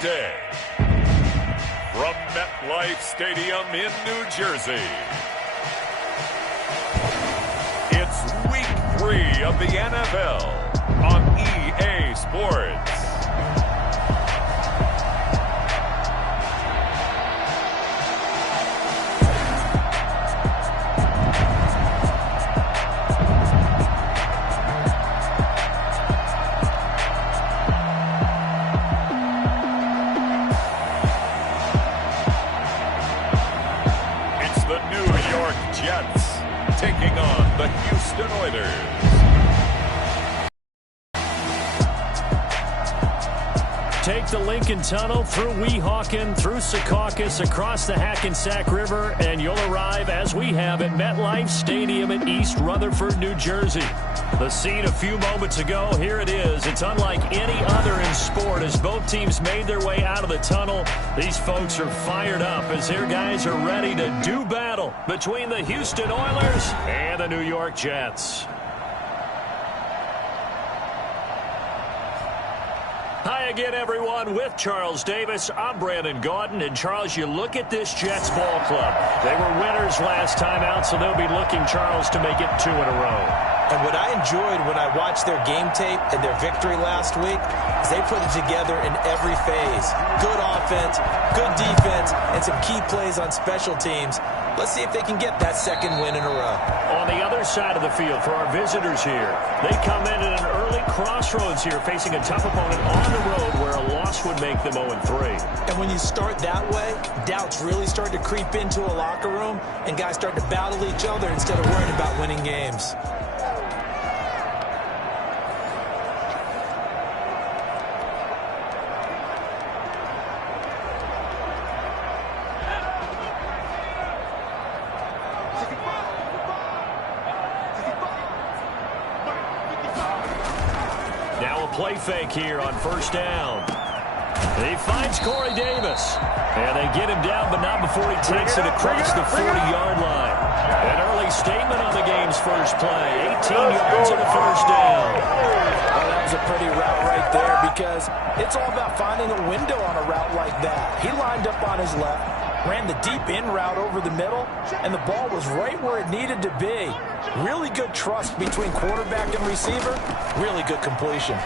day. From MetLife Stadium in New Jersey, it's Week 3 of the NFL on EA Sports. Jets taking on the Houston Oilers. Take the Lincoln Tunnel through Weehawken, through Secaucus, across the Hackensack River, and you'll arrive, as we have, at MetLife Stadium in East Rutherford, New Jersey. The scene a few moments ago, here it is. It's unlike any other in sport. As both teams made their way out of the tunnel, these folks are fired up as their guys are ready to do battle between the Houston Oilers and the New York Jets. Hi again, everyone. With Charles Davis, I'm Brandon Gaudin. And, Charles, you look at this Jets ball club. They were winners last time out, so they'll be looking, Charles, to make it 2 in a row. And what I enjoyed when I watched their game tape and their victory last week is they put it together in every phase. Good offense, good defense, and some key plays on special teams. Let's see if they can get that second win in a row. On the other side of the field for our visitors here, they come in at an early crossroads here, facing a tough opponent on the road where a loss would make them 0-3. And when you start that way, doubts really start to creep into a locker room, and guys start to battle each other instead of worrying about winning games. Play fake here on first down. He finds Corey Davis. And they get him down, but not before he takes it across the 40-yard line. An early statement on the game's first play. 18 yards and a first down. Well, that was a pretty route right there because it's all about finding a window on a route like that. He lined up on his left, ran the deep in route over the middle, and the ball was right where it needed to be. Really good trust between quarterback and receiver. Really good completion.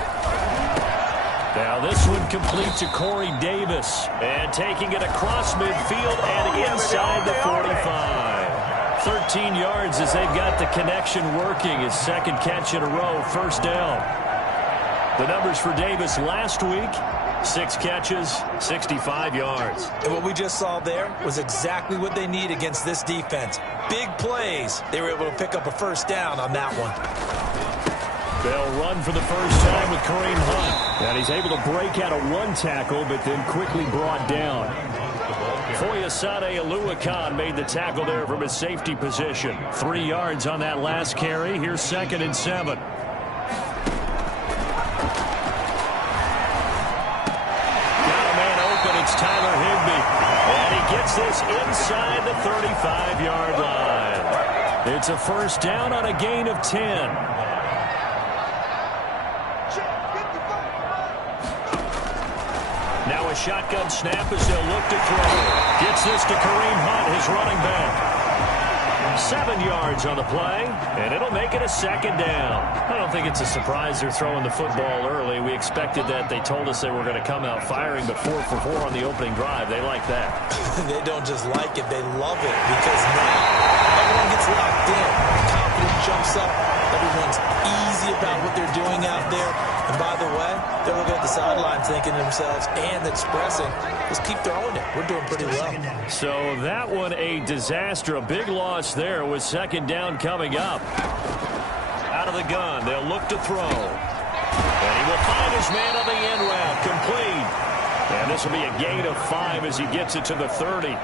Now this one complete to Corey Davis. And taking it across midfield and inside the 45. 13 yards as they've got the connection working. His second catch in a row, first down. The numbers for Davis last week: 6 catches, 65 yards. And what we just saw there was exactly what they need against this defense. Big plays. They were able to pick up a first down on that one. They'll run for the first time with Kareem Hunt. And he's able to break out of one tackle, but then quickly brought down. Foyesade Oluwakan made the tackle there from his safety position. 3 yards on that last carry. Here's 2nd and 7. It's Tyler Higbee, and he gets this inside the 35-yard line. It's a first down on a gain of 10. Now a shotgun snap as they'll look to throw. Gets this to Kareem Hunt, his running back. 7 yards on the play, and it'll make it a 2nd down. I don't think it's a surprise they're throwing the football early. We expected that. They told us they were going to come out firing, but 4 for 4 on the opening drive. They like that. They don't just like it, they love it, because now everyone gets locked in. Confidence jumps up. Everyone's easy about what they're doing out there. And by the way, they're looking at the sideline thinking to themselves and expressing, just keep throwing it. We're doing pretty well. So that one a disaster. A big loss there with 2nd down coming up. Out of the gun, they'll look to throw. And he will find his man on the end route, complete. And this will be a gain of 5 as he gets it to the 30.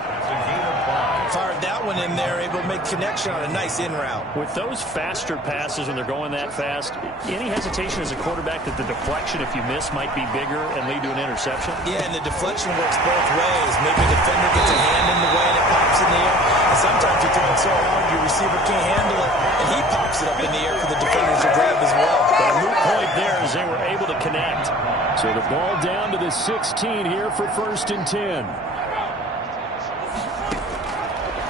Fired that one in there, able to make connection on a nice in route. With those faster passes when they're going that fast, any hesitation as a quarterback that the deflection, if you miss, might be bigger and lead to an interception? Yeah, and the deflection works both ways. Maybe a defender gets a hand in the way and it pops in the air. And sometimes you throw it so hard your receiver can't handle it, and he pops it up in the air for the defenders to grab as well. But a moot point there as they were able to connect. So the Ball down to the 16 here for 1st and 10.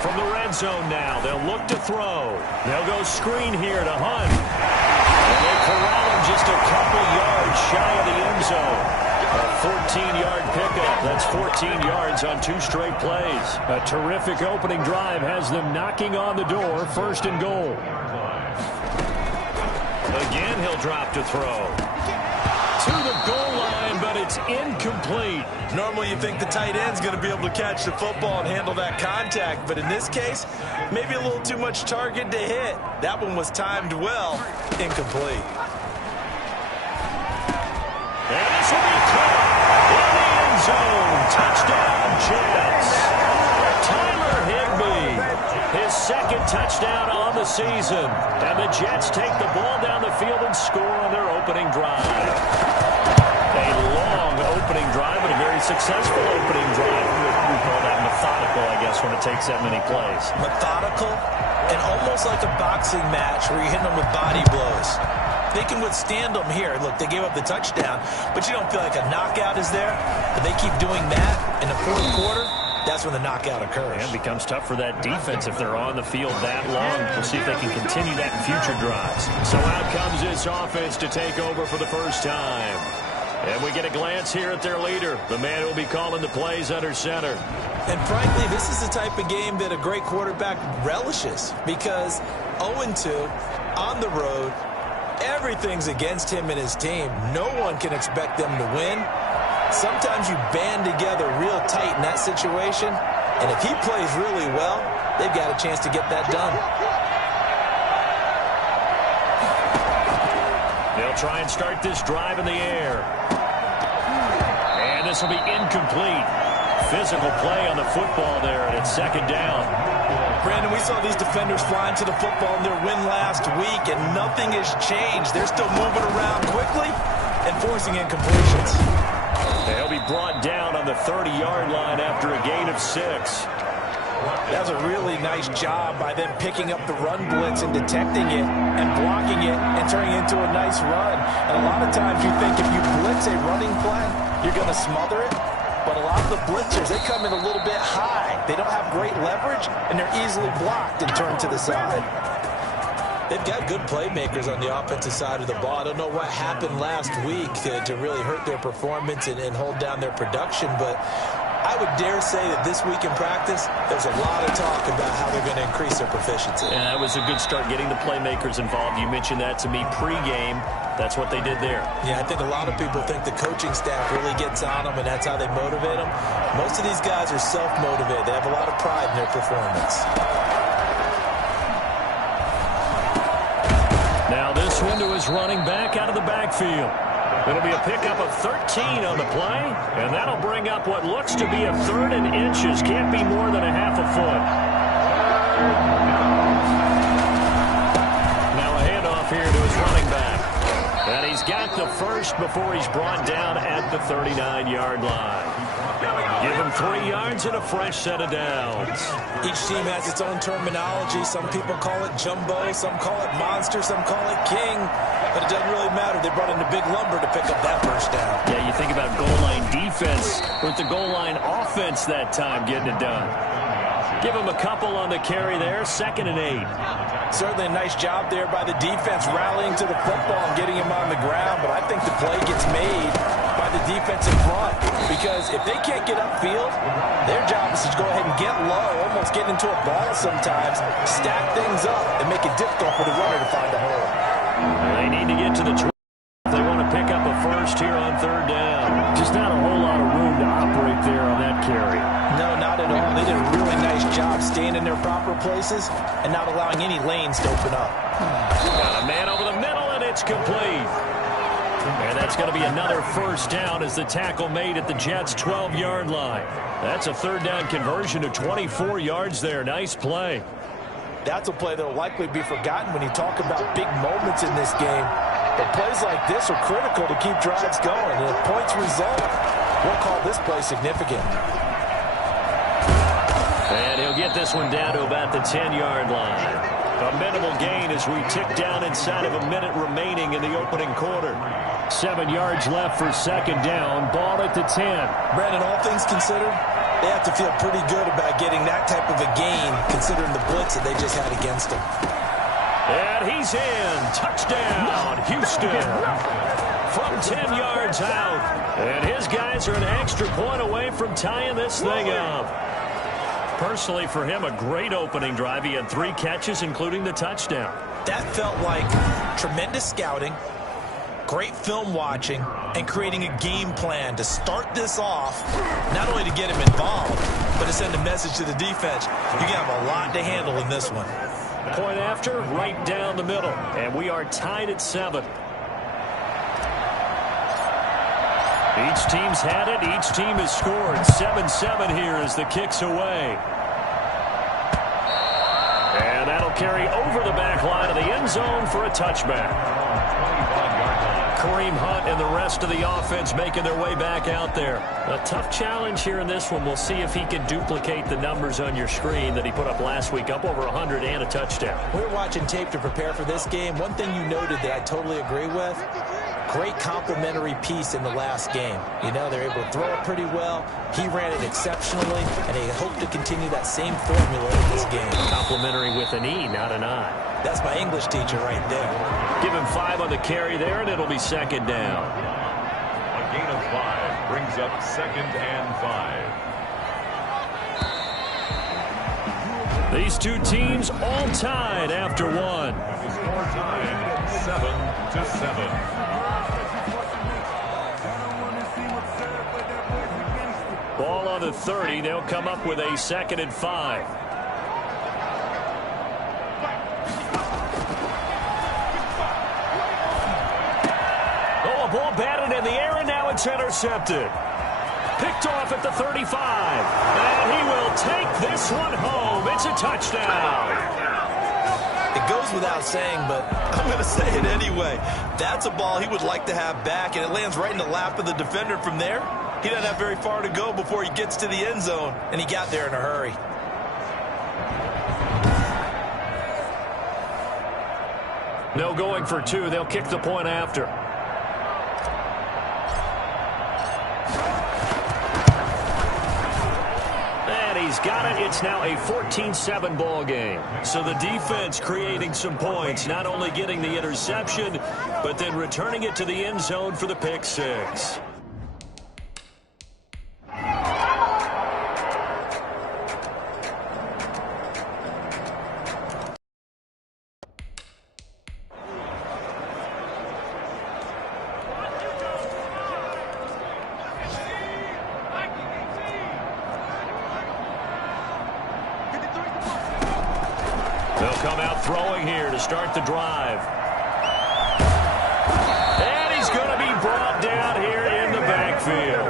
From the red zone now, they'll look to throw. They'll go screen here to Hunt. And they corral him just a couple yards shy of the end zone. A 14-yard pickup. That's 14 yards on 2 straight plays. A terrific opening drive has them knocking on the door, 1st and goal. Again, he'll drop to throw. To the goal line, but it's incomplete. Normally you think the tight end's going to be able to catch the football and handle that contact, but in this case, maybe a little too much target to hit. That one was timed well. Incomplete. And this will be caught in the end zone. Touchdown, Jets. Tyler Higbee, his 2nd touchdown on the season. And the Jets take the ball down the field and score on their opening drive. A long opening drive, but a very successful opening drive. We call that methodical, I guess, when it takes that many plays. Methodical and almost like a boxing match where you're hitting them with body blows. They can withstand them here. Look, they gave up the touchdown, but you don't feel like a knockout is there. But they keep doing that in the 4th quarter. That's when the knockout occurs. And it becomes tough for that defense if they're on the field that long. We'll see if they can continue that in future drives. So out comes this offense to take over for the first time. And we get a glance here at their leader, the man who will be calling the plays under center. And frankly, this is the type of game that a great quarterback relishes, because 0-2 on the road, everything's against him and his team. No one can expect them to win. Sometimes you band together real tight in that situation, and if he plays really well, they've got a chance to get that done. They'll try and start this drive in the air. And this will be incomplete. Physical play on the football there, and it's 2nd down. Brandon, we saw these defenders flying to the football in their win last week, and nothing has changed. They're still moving around quickly and forcing incompletions. They'll be brought down on the 30-yard line after a gain of 6. That was a really nice job by them picking up the run blitz and detecting it and blocking it and turning it into a nice run. And a lot of times you think if you blitz a running play, you're going to smother it. But a lot of the blitzers, they come in a little bit high. They don't have great leverage, and they're easily blocked and turned to the side. They've got good playmakers on the offensive side of the ball. I don't know what happened last week to really hurt their performance and hold down their production, but I would dare say that this week in practice, there's a lot of talk about how they're going to increase their proficiency. Yeah, that was a good start getting the playmakers involved. You mentioned that to me pregame. That's what they did there. Yeah, I think a lot of people think the coaching staff really gets on them, and that's how they motivate them. Most of these guys are self-motivated. They have a lot of pride in their performance. Now this window is running back out of the backfield. It'll be a pickup of 13 on the play, and that'll bring up what looks to be a 3rd and inches. Can't be more than a half a foot. Now a handoff here to his running back. And he's got the first before he's brought down at the 39-yard line. Give him 3 yards and a fresh set of downs. Each team has its own terminology. Some people call it jumbo, some call it monster, some call it king. But it doesn't really matter. They brought in a big lumber to pick up that first down. Yeah, you think about goal line defense with the goal line offense that time getting it done. Give him a couple on the carry there, 2nd and 8. Certainly a nice job there by the defense rallying to the football and getting him on the ground. But I think the play gets made by the defense in front, because if they can't get upfield, their job is to go ahead and get low, almost get into a ball sometimes, stack things up, and make it difficult for the runner to find a hole. They need to get to the 12 if they want to pick up a first here on 3rd down. Just not a whole lot of room to operate there on that carry. No, not at all. They did a really nice job staying in their proper places and not allowing any lanes to open up. Got a man over the middle, and it's complete. And that's going to be another first down as the tackle made at the Jets' 12-yard line. That's a 3rd down conversion of 24 yards there. Nice play. That's a play that will likely be forgotten when you talk about big moments in this game. But plays like this are critical to keep drives going. And if points result, we'll call this play significant. And he'll get this one down to about the 10-yard line. A minimal gain as we tick down inside of a minute remaining in the opening quarter. 7 yards left for second down. Ball at the 10. Brandon, all things considered, they have to feel pretty good about getting that type of a gain, considering the blitz that they just had against them. And he's in. Touchdown, Houston. From 10 yards out. And his guys are an extra point away from tying this thing up. Personally, for him, a great opening drive. He had 3 catches, including the touchdown. That felt like tremendous scouting, great film watching, and creating a game plan to start this off, not only to get him involved, but to send a message to the defense. You can have a lot to handle in this one. Point after, right down the middle. And we are tied at 7. Each team's had it. Each team has scored. 7-7 here as the kick's away. And that'll carry over the back line of the end zone for a touchback. Kareem Hunt and the rest of the offense making their way back out there. A tough challenge here in this one. We'll see if he can duplicate the numbers on your screen that he put up last week, up over 100 and a touchdown. We were watching tape to prepare for this game. One thing you noted that I totally agree with, great complementary piece in the last game. You know, they're able to throw it pretty well. He ran it exceptionally, and they hope to continue that same formula in this game. Complimentary with an E, not an I. That's my English teacher right there. Give him 5 on the carry there, and it'll be second down. A gain of 5 brings up 2nd and 5. These two teams all tied after 1. The score tied 7-7. Ball on the 30. They'll come up with a 2nd and 5. Oh, a ball batted in the air, and now it's intercepted. Picked off at the 35. And he will take this one home. It's a touchdown. It goes without saying, but I'm going to say it anyway. That's a ball he would like to have back, and it lands right in the lap of the defender from there. He doesn't have very far to go before he gets to the end zone, and he got there in a hurry. No going for 2. They'll kick the point after. And he's got it. It's now a 14-7 ball game. So the defense creating some points, not only getting the interception, but then returning it to the end zone for the pick 6. They'll come out throwing here to start the drive. And he's going to be brought down here in the backfield.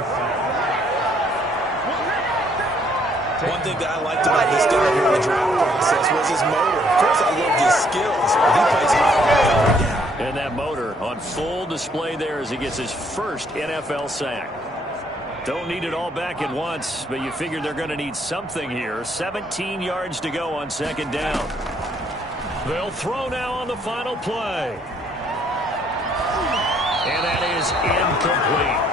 One thing that I liked about this guy here in the draft process was his motor. Of course, I loved his skills. He plays hard. And that motor on full display there as he gets his first NFL sack. Don't need it all back at once, but you figure they're going to need something here. 17 yards to go on second down. They'll throw now on the final play. And that is incomplete.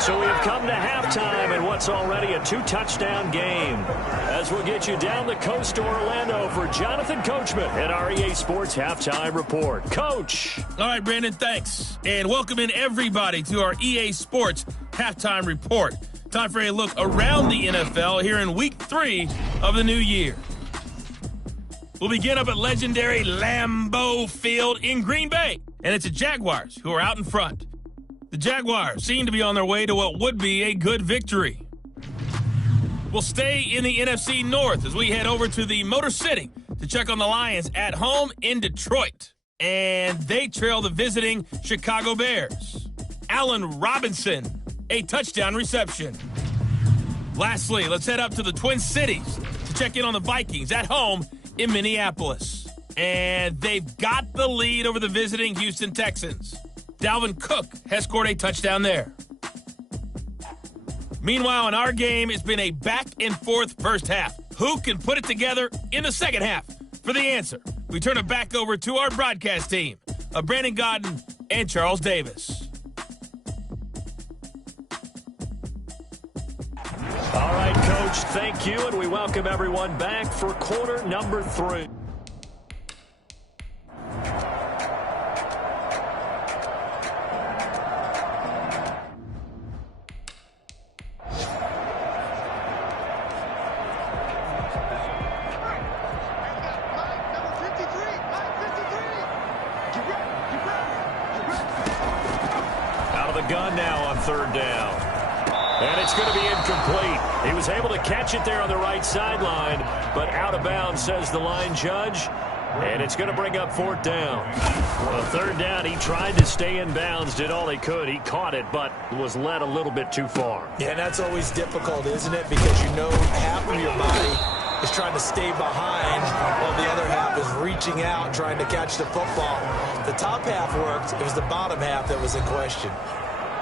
So we have come to halftime in what's already a 2-touchdown game. As we'll get you down the coast to Orlando for Jonathan Coachman at our EA Sports Halftime Report. Coach. All right, Brandon, thanks. And welcome in everybody to our EA Sports Halftime Report. Time for a look around the NFL here in Week 3 of the new year. We'll begin up at legendary Lambeau Field in Green Bay. And it's the Jaguars who are out in front. The Jaguars seem to be on their way to what would be a good victory. We'll stay in the NFC North as we head over to the Motor City to check on the Lions at home in Detroit. And they trail the visiting Chicago Bears. Allen Robinson, a touchdown reception. Lastly, let's head up to the Twin Cities to check in on the Vikings at home in Minneapolis. And they've got the lead over the visiting Houston Texans. Dalvin Cook has scored a touchdown there. Meanwhile, in our game, it's been a back-and-forth first half. Who can put it together in the second half? For the answer, we turn it back over to our broadcast team of Brandon Godden and Charles Davis. All right, Coach, thank you, and we welcome everyone back for quarter number 3. Out of the gun now on 3rd down. And it's going to be incomplete. He was able to catch it there on the right sideline, but out of bounds, says the line judge. And it's going to bring up 4th down. Well, 3rd down, he tried to stay in bounds, did all he could. He caught it, but was led a little bit too far. Yeah, and that's always difficult, isn't it? Because you know half of your body is trying to stay behind while the other half is reaching out, trying to catch the football. The top half worked. It was the bottom half that was in question.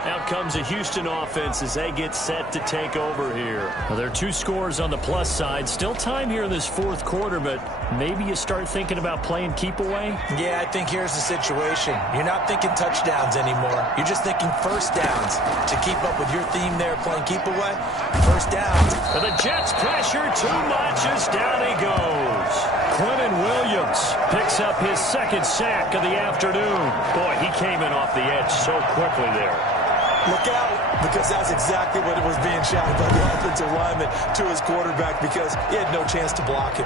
Out comes a Houston offense as they get set to take over here. Well, there are 2 scores on the plus side. Still time here in this 4th quarter, but maybe you start thinking about playing keep away? Yeah, I think here's the situation. You're not thinking touchdowns anymore. You're just thinking first downs. To keep up with your theme there, playing keep away, first downs. And the Jets pressure too much as down he goes. Quentin Williams picks up his 2nd sack of the afternoon. Boy, he came in off the edge so quickly there. Look out, because that's exactly what it was being shouted by the offensive lineman to his quarterback, because he had no chance to block him.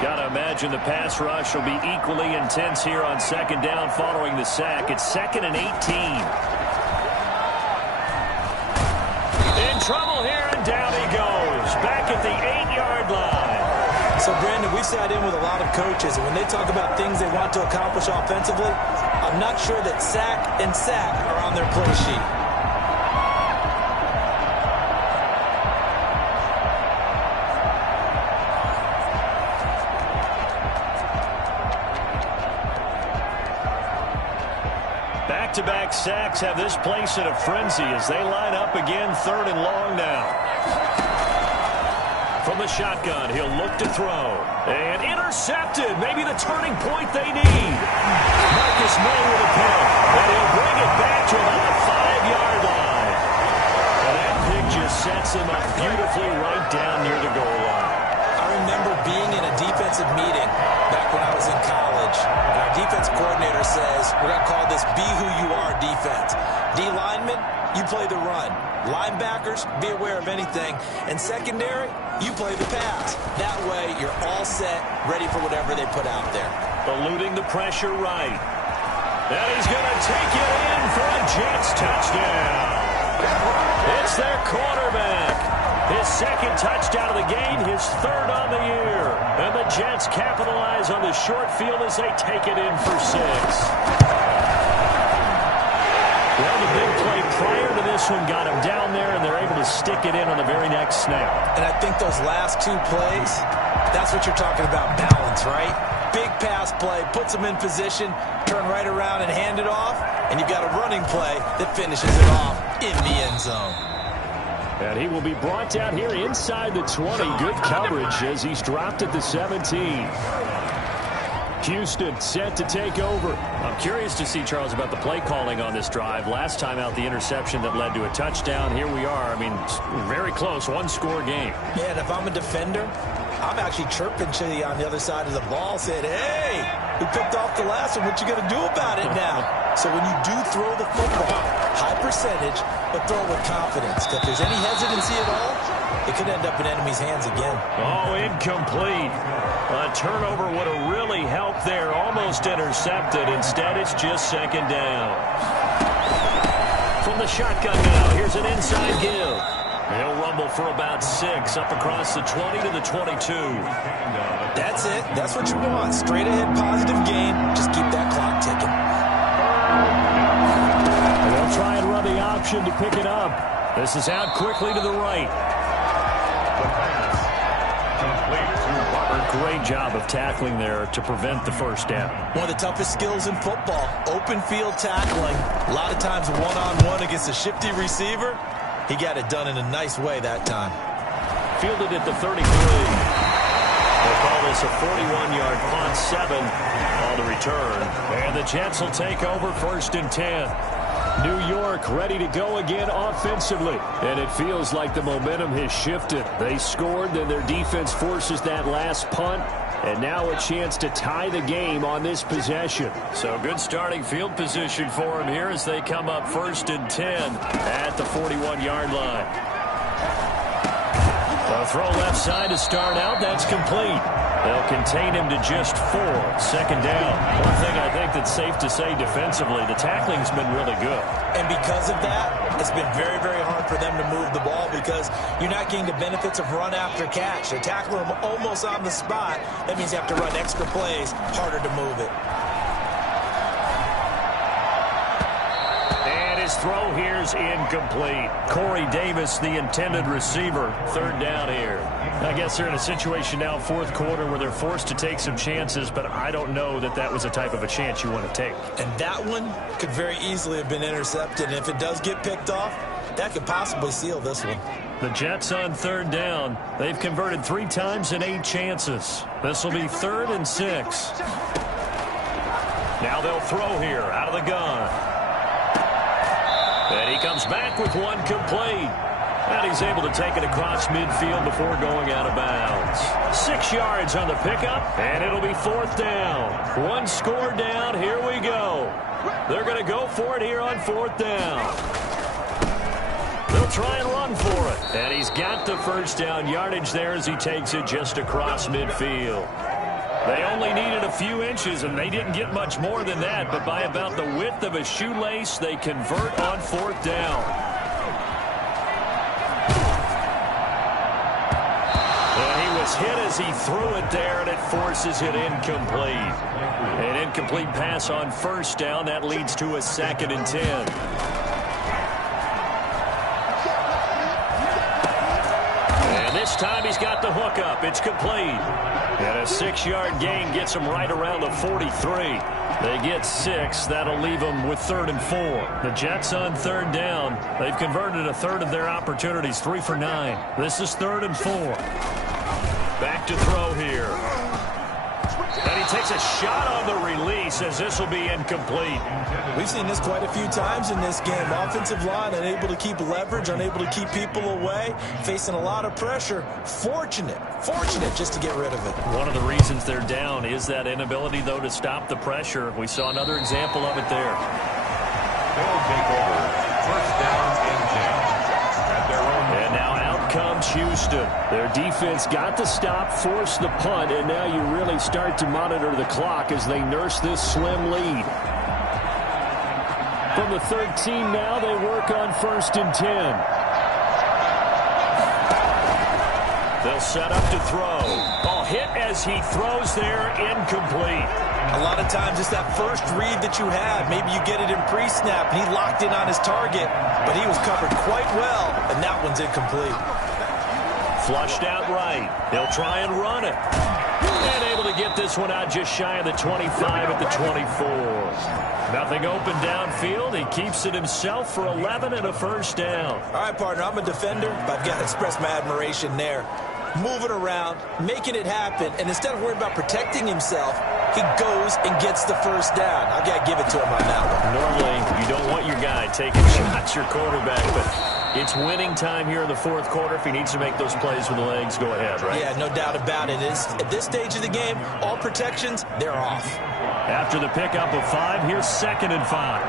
Gotta imagine the pass rush will be equally intense here on 2nd down following the sack. It's 2nd and 18. In trouble here, and down he goes. Back at the 8-yard line. So, Brandon, we've sat in with a lot of coaches, and when they talk about things they want to accomplish offensively, I'm not sure that sack and sack are on their play sheet. Back-to-back sacks have this place in a frenzy as they line up again 3rd and long now. From the shotgun, he'll look to throw. And intercepted. Maybe the turning point they need. Marcus May with a pick. And he'll bring it back to about the 5-yard line. And that pick just sets him up beautifully right down near the goal line. I remember being in a defensive meeting back when I was in college. And our defense coordinator says, we're going to call this be who you are defense. D linemen, you play the run. Linebackers, be aware of anything. And secondary, you play the pass. That way, you're all set, ready for whatever they put out there. Eluding the pressure right. And he's going to take it in for a Jets touchdown. It's their quarterback. His 2nd touchdown of the game, his 3rd on the year. And the Jets capitalize on the short field as they take it in for 6. Well, the big play prior to this one got him down there, and they're able to stick it in on the very next snap. And I think those last 2 plays, that's what you're talking about, balance, right? Big pass play, puts them in position, turn right around and hand it off, and you've got a running play that finishes it off in the end zone. And he will be brought down here inside the 20. Good coverage as he's dropped at the 17. Houston set to take over. I'm curious to see, Charles, about the play calling on this drive. Last time out, the interception that led to a touchdown. Here we are. I mean, very close, 1-score game. Yeah, and if I'm a defender, I'm actually chirping to you on the other side of the ball, saying, hey, we picked off the last one. What you going to do about it now? So when you do throw the football, high percentage, but throw it with confidence. If there's any hesitancy at all, it could end up in enemy's hands again. Oh, incomplete. A turnover would have really helped there. Almost intercepted. Instead, it's just 2nd down. From the shotgun now, here's an inside give. He'll rumble for about 6 up across the 20 to the 22. That's it. That's what you want. Straight ahead positive game. Just keep that clock ticking. They'll try and run the option to pick it up. This is out quickly to the right. Great job of tackling there to prevent the 1st down. One of the toughest skills in football, open field tackling. A lot of times one-on-one against a shifty receiver. He got it done in a nice way that time. Fielded at the 33. They'll call regardless, a 41-yard punt, 7 on the return. And the Jets will take over 1st and 10. New York ready to go again offensively. And it feels like the momentum has shifted. They scored, then their defense forces that last punt. And now a chance to tie the game on this possession. So good starting field position for them here as they come up 1st and 10 at the 41-yard line. A throw left side to start out. That's complete. They'll contain him to just 4. 2nd down. One thing I think that's safe to say defensively, the tackling's been really good. And because of that, it's been very, very hard for them to move the ball because you're not getting the benefits of run after catch. They tackle him almost on the spot. That means you have to run extra plays, harder to move it. His throw here's incomplete. Corey Davis, the intended receiver. 3rd down here. I guess they're in a situation now, 4th quarter, where they're forced to take some chances, but I don't know that that was a type of a chance you want to take. And that one could very easily have been intercepted. And if it does get picked off, that could possibly seal this one. The Jets on 3rd down. They've converted 3 times in 8 chances. This will be 3rd and 6. Now they'll throw here out of the gun. And he comes back with one complete. And he's able to take it across midfield before going out of bounds. 6 yards on the pickup, and it'll be 4th down. 1 score down. Here we go. They're going to go for it here on 4th down. They'll try and run for it. And he's got the 1st down yardage there as he takes it just across midfield. They only needed a few inches, and they didn't get much more than that, but by about the width of a shoelace, they convert on 4th down. And he was hit as he threw it there, and it forces it incomplete. An incomplete pass on 1st down. That leads to a 2nd and 10. This time he's got the hook up. It's complete. And a 6-yard gain gets him right around the 43. They get 6. That'll leave them with 3rd and 4. The Jets on 3rd down. They've converted a 1/3 of their opportunities, 3 for 9. This is 3rd and 4. Back to throw here. And he takes a shot on the release as this will be incomplete. We've seen this quite a few times in this game. Offensive line unable to keep leverage, unable to keep people away, facing a lot of pressure. Fortunate just to get rid of it. One of the reasons they're down is that inability, though, to stop the pressure. We saw another example of it there. They'll take over 1st down and 10 at their own. And now out comes Houston. Their defense got the stop, forced the punt, and now you really start to monitor the clock as they nurse this slim lead. From the 13 now, they work on 1st and 10. They'll set up to throw. Oh, hit as he throws there, incomplete. A lot of times it's that first read that you have. Maybe you get it in pre-snap, and he locked in on his target, but he was covered quite well, and that one's incomplete. Flushed out right. They'll try and run it. And able to get this one out just shy of the 25 at the 24. Nothing open downfield. He keeps it himself for 11 and a 1st down. All right, partner, I'm a defender, but I've got to express my admiration there. Moving around, making it happen, and instead of worrying about protecting himself, he goes and gets the 1st down. I've got to give it to him on that one. Normally, you don't want your guy taking shots, your quarterback, but it's winning time here in the 4th quarter. If he needs to make those plays with the legs, go ahead, right? Yeah, no doubt about it. At this stage of the game, all protections, they're off. After the pickup of 5, here's 2nd and 5.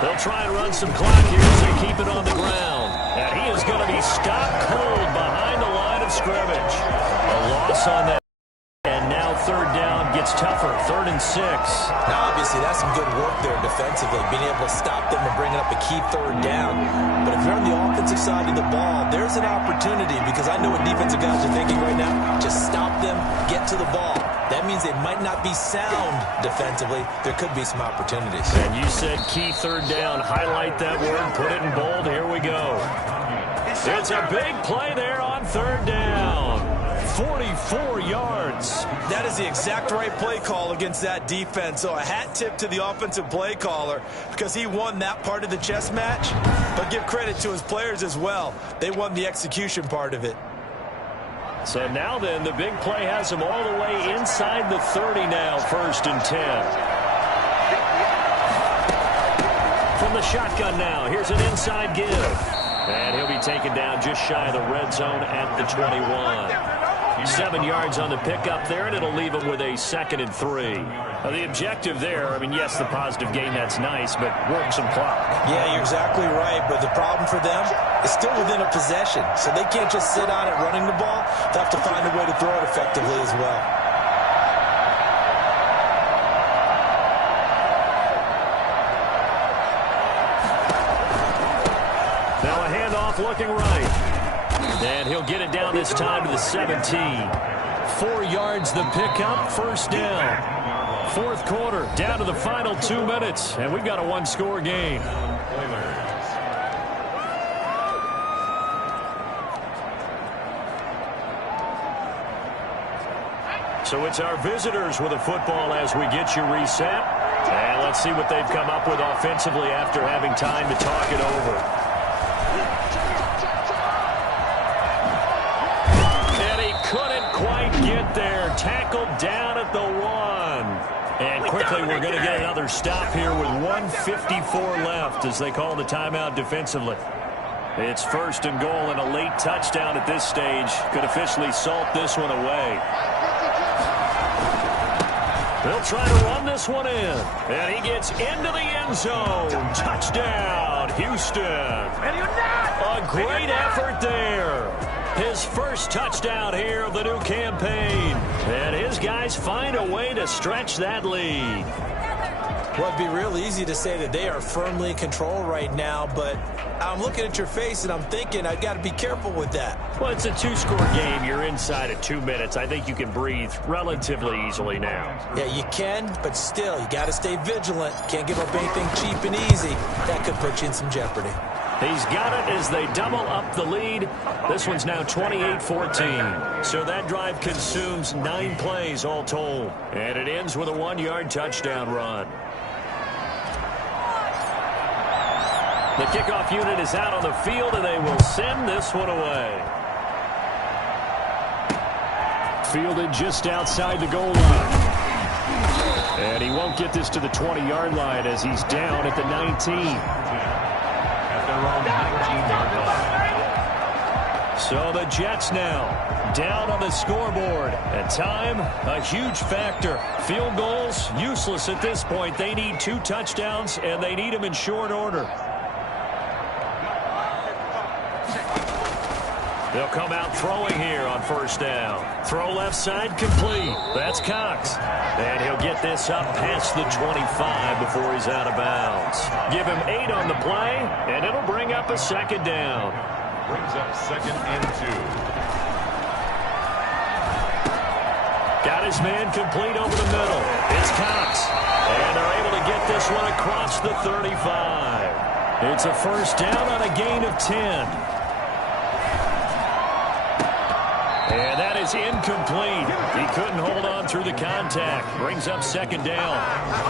They'll try and run some clock here as they keep it on the ground. And he is going to be stopped cold behind the line of scrimmage. A loss on that. And now 3rd down gets tougher. 3rd and 6. Now, obviously, that's some good work there defensively, being able to stop them and bringing up a key 3rd down. But if you're on the offensive side of the ball, there's an opportunity because I know what defensive guys are thinking right now. Just stop them, get to the ball. That means they might not be sound defensively. There could be some opportunities. And you said key 3rd down. Highlight that word. Put it in bold. Here we go. It's a big play there on 3rd down. 44 yards. That is the exact right play call against that defense. So a hat tip to the offensive play caller because he won that part of the chess match. But give credit to his players as well. They won the execution part of it. So now then, the big play has him all the way inside the 30 now, 1st and 10. From the shotgun now, here's an inside give. And he'll be taken down just shy of the red zone at the 21. 7 yards on the pickup there, and it'll leave him with a 2nd and 3. Now, the objective there, I mean, yes, the positive gain, that's nice, but work some clock. Yeah, you're exactly right, but the problem for them is still within a possession, so they can't just sit on it running the ball. They'll have to find a way to throw it effectively as well. Now a handoff looking right. And he'll get it down this time to the 17. 4 yards the pickup, 1st down. 4th quarter, down to the final 2 minutes, and we've got a 1-score game. So it's our visitors with a football as we get you reset. And let's see what they've come up with offensively after having time to talk it over. Get there, tackled down at the 1. And quickly we're going to get another stop here with 1:54 left as they call the timeout defensively. It's 1st and goal, and a late touchdown at this stage could officially salt this one away. They'll try to run this one in, and he gets into the end zone. Touchdown, Houston. A great effort there. His first touchdown here of the new campaign. And his guys find a way to stretch that lead. Well, it'd be real easy to say that they are firmly in control right now, but I'm looking at your face and I'm thinking I've got to be careful with that. Well, it's a 2-score game. You're inside of 2 minutes. I think you can breathe relatively easily now. Yeah, you can, but still, you got to stay vigilant. Can't give up anything cheap and easy. That could put you in some jeopardy. He's got it as they double up the lead. This one's now 28-14. So that drive consumes 9 plays all told. And it ends with a 1-yard touchdown run. The kickoff unit is out on the field, and they will send this one away. Fielded just outside the goal line. And he won't get this to the 20-yard line as he's down at the 19. So the Jets now down on the scoreboard. And time, a huge factor. Field goals, useless at this point. They need 2 touchdowns, and they need them in short order. They'll come out throwing here on 1st down. Throw left side complete. That's Cox. And he'll get this up past the 25 before he's out of bounds. Give him 8 on the play, and it'll bring up a 2nd down. Brings up 2nd and 2. Got his man complete over the middle. It's Cox. And they're able to get this one across the 35. It's a 1st down on a gain of 10. And that is incomplete. He couldn't hold on through the contact. Brings up 2nd down.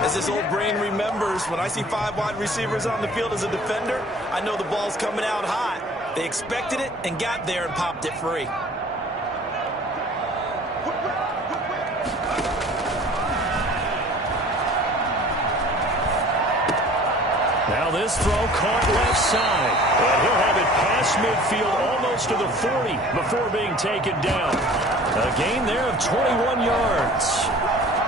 As this old brain remembers, when I see 5 wide receivers on the field as a defender, I know the ball's coming out hot. They expected it and got there and popped it free. Now this throw caught left side. And he'll have it past midfield almost to the 40 before being taken down. A gain there of 21 yards.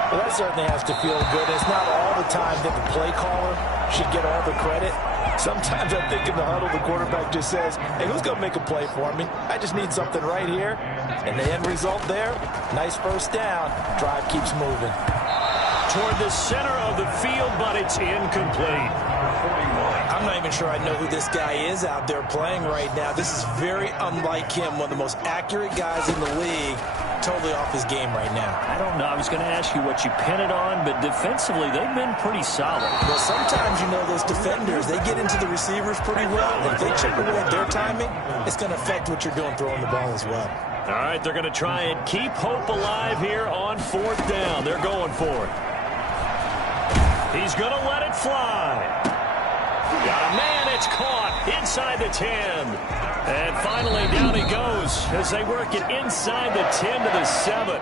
Well, that certainly has to feel good. It's not all the time that the play caller should get all the credit. Sometimes I think in the huddle, the quarterback just says, hey, who's going to make a play for me? I just need something right here. And the end result there, nice 1st down. Drive keeps moving. Toward the center of the field, but it's incomplete. I'm not even sure I know who this guy is out there playing right now. This is very unlike him, one of the most accurate guys in the league. Totally off his game right now. I don't know. I was going to ask you what you pin it on, but defensively, they've been pretty solid. Well, sometimes, you know, those defenders, they get into the receivers pretty well. If they chip away at their timing, it's going to affect what you're doing throwing the ball as well. All right, they're going to try and keep hope alive here on 4th down. They're going for it. He's going to let it fly. Got a man, it's caught inside the 10. And finally, down he goes as they work it inside the 10 to the 7.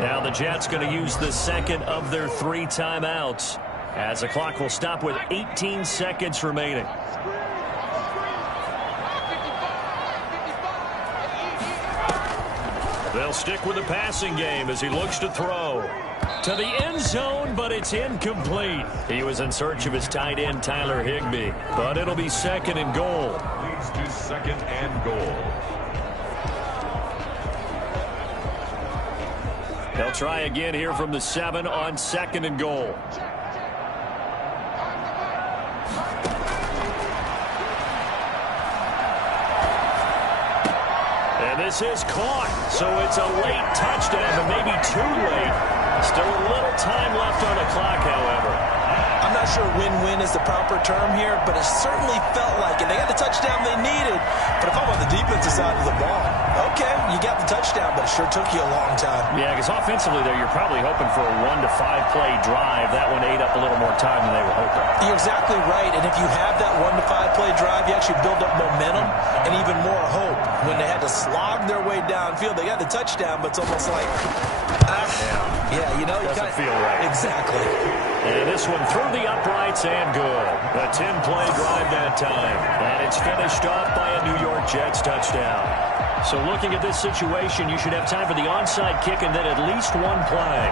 Now the Jets going to use the second of their 3 timeouts as the clock will stop with 18 seconds remaining. They'll stick with the passing game as he looks to throw to the end zone, but it's incomplete. He was in search of his tight end, Tyler Higbee, but it'll be second and goal. Leads to second and goal. They'll try again here from the 7 on second and goal. And this is caught, so it's a late touchdown, but maybe too late. Still a little time left on the clock, however. I'm not sure win-win is the proper term here, but it certainly felt like it. They got the touchdown they needed, but if I'm on the defensive side of the ball, okay, you got the touchdown, but it sure took you a long time. Yeah, because offensively there, you're probably hoping for a 1 to 5 play drive. That one ate up a little more time than they were hoping. You're exactly right, and if you have that 1 to 5 play drive, you actually build up momentum and even more hope. When they had to slog their way downfield, they got the touchdown, but it's almost like, yeah, you know, you doesn't feel right. Exactly. And this one through the uprights and good. A 10-play drive that time. And it's finished off by a New York Jets touchdown. So looking at this situation, you should have time for the onside kick and then at least one play.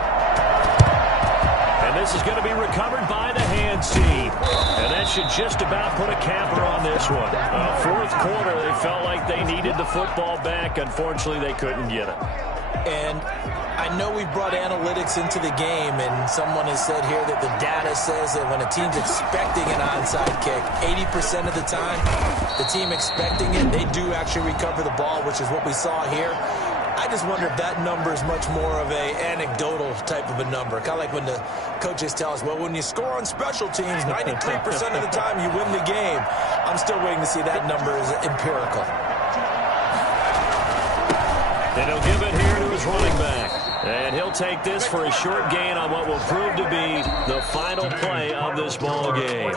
And this is going to be recovered by the hands team. And that should just about put a capper on this one. Fourth quarter, they felt like they needed the football back. Unfortunately, they couldn't get it. And I know we've brought analytics into the game, and someone has said here that the data says that when a team's expecting an onside kick, 80% of the time, the team expecting it, they do actually recover the ball, which is what we saw here. I just wonder if that number is much more of a anecdotal type of a number. Kind of like when the coaches tell us, well, when you score on special teams, 93% of the time you win the game. I'm still waiting to see that number is empirical. And he'll give it here to his running back. And he'll take this for a short gain on what will prove to be the final play of this ball game.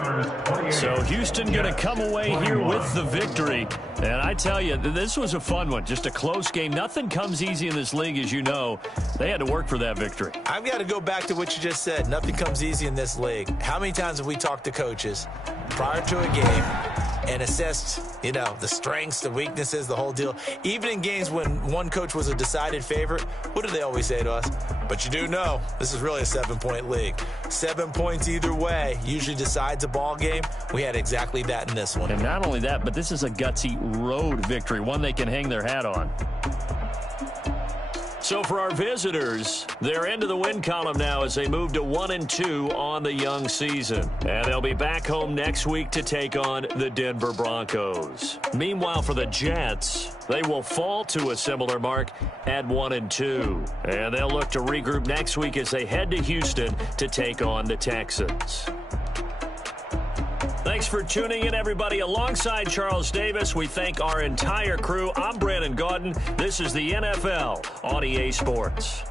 So Houston going to come away here with the victory. And I tell you, this was a fun one. Just a close game. Nothing comes easy in this league, as you know. They had to work for that victory. I've got to go back to what you just said. Nothing comes easy in this league. How many times have we talked to coaches prior to a game and assessed, you know, the strengths, the weaknesses, the whole deal? Even in games when one coach was a decided favorite, what do they always say to us? But you do know, this is really a 7-point league. 7 points either way usually decides a ball game. We had exactly that in this one. And not only that, but this is a gutsy road victory, one they can hang their hat on. So for our visitors, they're into the win column now as they move to 1-2 on the young season. And they'll be back home next week to take on the Denver Broncos. Meanwhile, for the Jets, they will fall to a similar mark at 1-2. And they'll look to regroup next week as they head to Houston to take on the Texans. Thanks for tuning in, everybody. Alongside Charles Davis, we thank our entire crew. I'm Brandon Gaudin. This is the NFL on EA Sports.